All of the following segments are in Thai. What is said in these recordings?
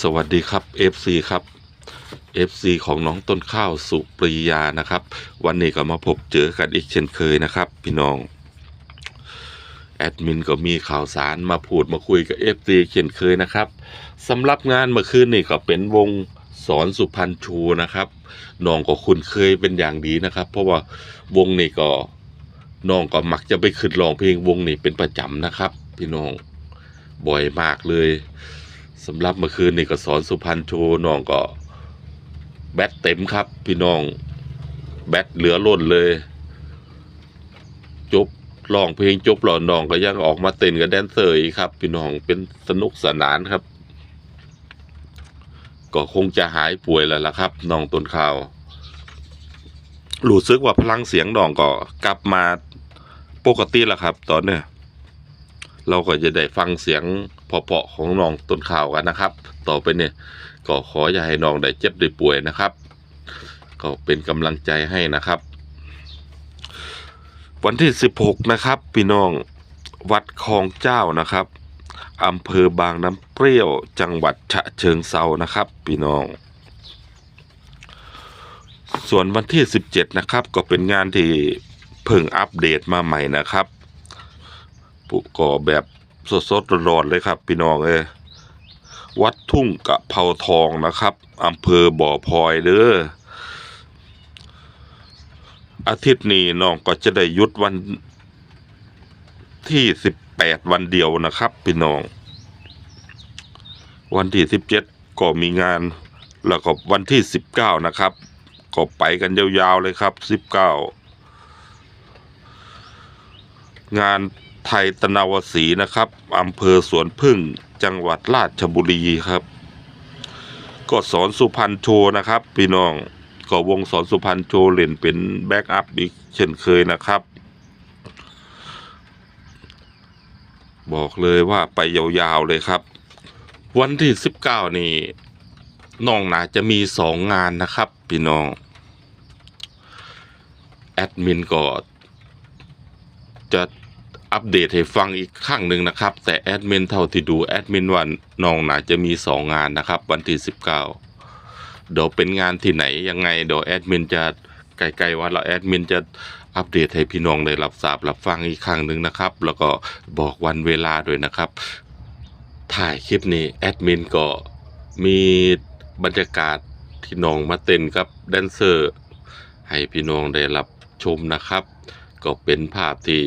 สวัสดีครับ FC ครับ FC ของน้องต้นข้าวสุปรียานะครับ วันนี้ก็มาพบเจอกันอีกเช่นเคยนะครับ พี่น้องแอดมินก็มีข่าวสารมาพูดมาคุยกับ FC เช่นเคยนะครับสำหรับงานเมื่อคืนนี่ก็เป็นวงสอนสุพรรณชูนะครับน้องก็คุ้นเคยเป็นอย่างดีนะครับ เพราะว่าวงนี่ก็น้องก็มักจะไปขึ้นร้องเพลงวงนี่เป็นประจำนะครับ พี่น้องบ่อยมากเลย สำหรับเมื่อคืนนี่ก็สอนสุพรรณโชว์น้องก็ แบตเต็มครับ พี่น้อง แบตเหลือล้นเลย จบร้องเพลงจบหล่อน้องก็ยังออกมาเต้นกับแดนเซอร์อีกครับ พี่น้องเป็นสนุกสนานครับ ก็คงจะหายป่วยแล้วล่ะครับน้องต้นข่าวรู้สึกว่าพลังเสียงน้องก็กลับมาปกติแล้วครับ ตอนเนี้ยเราก็จะได้ฟังเสียง เพาะๆของน้องต้นข่าวกันนะครับ ต่อไปเนี่ยก็ขออย่าให้น้องได้เจ็บได้ป่วยนะครับ ก็เป็นกำลังใจให้นะครับ วันที่ 16 นะครับพี่น้องวัดคลองเจ้านะครับอำเภอบางน้ำเปรี้ยวจังหวัดฉะเชิงเซานะครับพี่น้อง ส่วนวันที่ 17 นะครับ ก็เป็นงานที่เพิ่งอัปเดตมาใหม่นะครับ ปุ๊ก็แบบ สดๆร้อนๆเลยครับ พี่น้องเอ้วัดทุ่งกะเพราทองนะครับอำเภอบ่อพลอยเด้ออาทิตย์นี้น้องก็จะได้หยุดวันที่สิบแปดวันเดียวนะครับ พี่น้อง วันที่สิบเจ็ดก็มีงาน แล้วก็วันที่สิบเก้านะครับ ก็ไปกันยาวๆเลยครับสิบเก้างาน ไทยตนาวสีนะครับอำเภอสวนพึ่งจังหวัดราชบุรีครับ ก็สอนสุพรรณโชว์นะครับ พี่น้องก็วงสอนสุพรรณโชว์เล่นเป็นแบ็กอัพอีกเช่นเคยนะครับ บอกเลยว่าไปยาวๆเลยครับ วันที่สิบเก้านี่น้องนาจะมีสองงานนะครับพี่น้อง แอดมินก็จะ อัปเดตให้ฟังอีกครั้งหนึ่งนะครับ แต่แอดมินเท่าที่ดูแอดมินวันน้องหน่าจะมีสองงานนะครับ วันที่สิบเก้าเดี๋ยวเป็นงานที่ไหนยังไงเดี๋ยวแอดมินจะไกลๆวันแล้วแอดมินจะอัปเดตให้พี่น้องได้รับทราบรับฟังอีกครั้งหนึ่งนะครับ แล้วก็บอกวันเวลาด้วยนะครับ ถ่ายคลิปนี้แอดมินก็มีบรรยากาศที่น้องมาเต้นกับแดนเซอร์ ให้พี่น้องได้รับชมนะครับ ก็เป็นภาพที่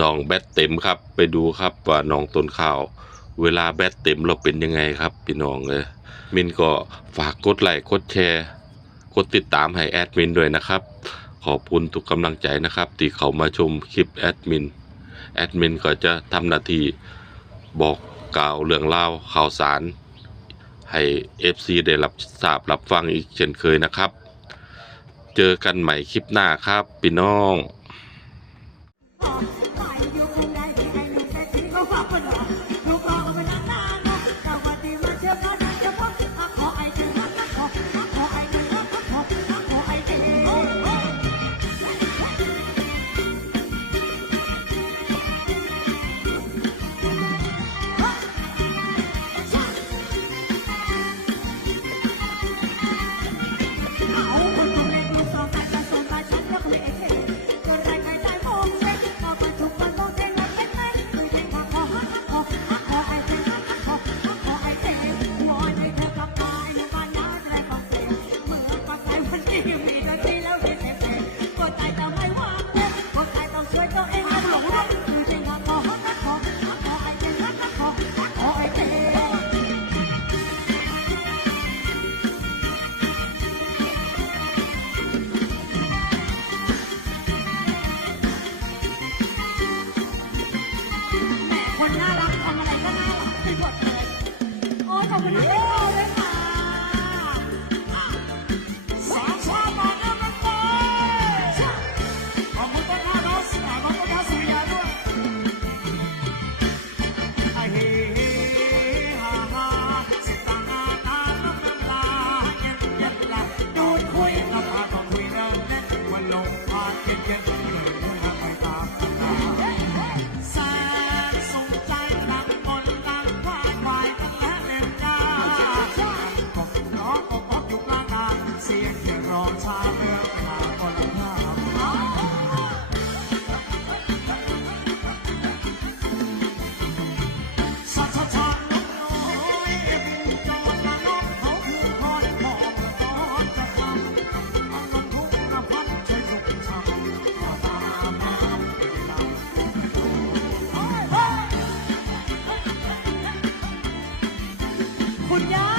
น้องแบตเต็มครับ ไปดูครับว่าน้องต้นข้าว เวลาแบตเต็มเราเป็นยังไงครับพี่น้องเลยมินก็ฝากกดไลค์กดแชร์กดติดตามให้แอดมินด้วยนะครับ ขอบคุณทุกกำลังใจนะครับที่เขามาชมคลิปแอดมินแอดมินก็จะทำหน้าที่บอกกล่าวเรื่องเล่าข่าวสาร ให้ FC ได้รับทราบรับฟังอีกเช่นเคยนะครับ เจอกันใหม่คลิปหน้าครับพี่น้อง คุณย่า